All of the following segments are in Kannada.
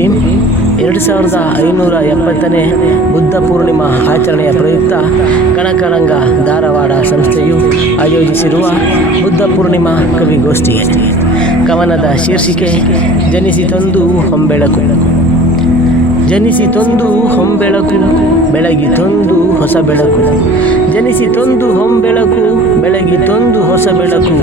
ಎರಡು ಸಾವಿರದ ಐನೂರ ಎಪ್ಪತ್ತನೇ ಬುದ್ಧ ಪೂರ್ಣಿಮಾ ಆಚರಣೆಯ ಪ್ರಯುಕ್ತ ಕನಕರಂಗ ಧಾರವಾಡ ಸಂಸ್ಥೆಯು ಆಯೋಜಿಸಿರುವ ಬುದ್ಧ ಪೂರ್ಣಿಮಾ ಕವಿಗೋಷ್ಠಿಯಲ್ಲಿ ಕವನದ ಶೀರ್ಷಿಕೆ ಜನಿಸಿತೊಂದು ಹೊಂಬೆಳಕು. ಜನಿಸಿತೊಂದು ಹೊಂಬೆಳಕು ಬೆಳಗಿತೊಂದು ಹೊಸ ಬೆಳಕು. ಜನಿಸಿತೊಂದು ಹೊಂಬೆಳಕು ಬೆಳಗಿತೊಂದು ಹೊಸ ಬೆಳಕು.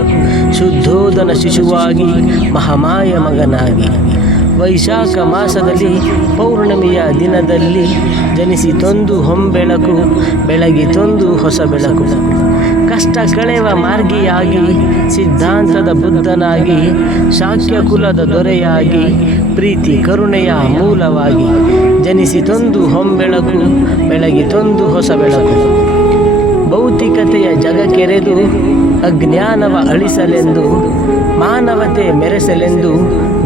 ಶುದ್ಧೋದನ ಶಿಶುವಾಗಿ ಮಹಾಮಾಯ ಮಗನಾಗಿ. ವೈಶಾಖ ಮಾಸದಲ್ಲಿ ಪೌರ್ಣಮಿಯ ದಿನದಲ್ಲಿ ಜನಿಸಿತೊಂದು ಹೊಂಬೆಳಕು, ಬೆಳಗಿ ಬೆಳಗಿತೊಂದು ಹೊಸ ಬೆಳಕು. ಕಷ್ಟ ಕಳೆವ ಮಾರ್ಗಿಯಾಗಿ, ಸಿದ್ಧಾಂತದ ಬುದ್ಧನಾಗಿ ಶಾಕ್ಯ ಕುಲದ ದೊರೆಯಾಗಿ, ಪ್ರೀತಿ ಕರುಣೆಯ ಮೂಲವಾಗಿ ಜನಿಸಿತೊಂದು ಹೊಂಬೆಳಕು ಬೆಳಗಿತೊಂದು ಹೊಸ ಬೆಳಕು. ಭೌತಿಕತೆಯ ಜಗ ಕೆರೆದು ಅಜ್ಞಾನವ ಅಳಿಸಲೆಂದು, ಮಾನವತೆ ಮೆರೆಸಲೆಂದು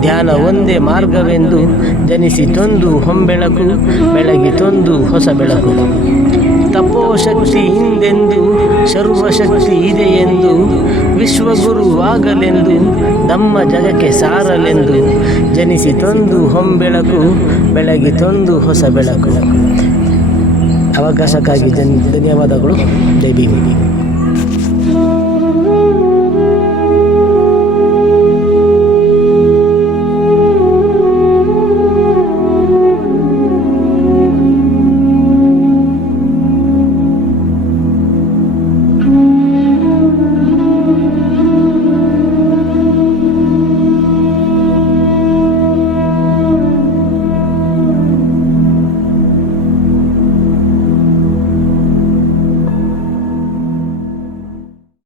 ಧ್ಯಾನ ಒಂದೇ ಮಾರ್ಗವೆಂದು ಜನಿಸಿ ತೊಂದು ಹೊಂಬೆಳಕು ಬೆಳಗಿತೊಂದು ಹೊಸ ಬೆಳಕು. ತಪೋಶಕ್ತಿ ಹಿಂದೆಂದು, ಸರ್ವಶಕ್ತಿ ಇದೆಯೆಂದು ವಿಶ್ವಗುರುವಾಗಲೆಂದು ನಮ್ಮ ಜಗಕ್ಕೆ ಸಾರಲೆಂದು ಜನಿಸಿ ತೊಂದು ಹೊಂಬೆಳಕು ಬೆಳಗಿತೊಂದು ಹೊಸ ಬೆಳಕು. ಅವಕಾಶಕ್ಕಾಗಿ ಧನ್ಯವಾದಗಳು. ಜೈ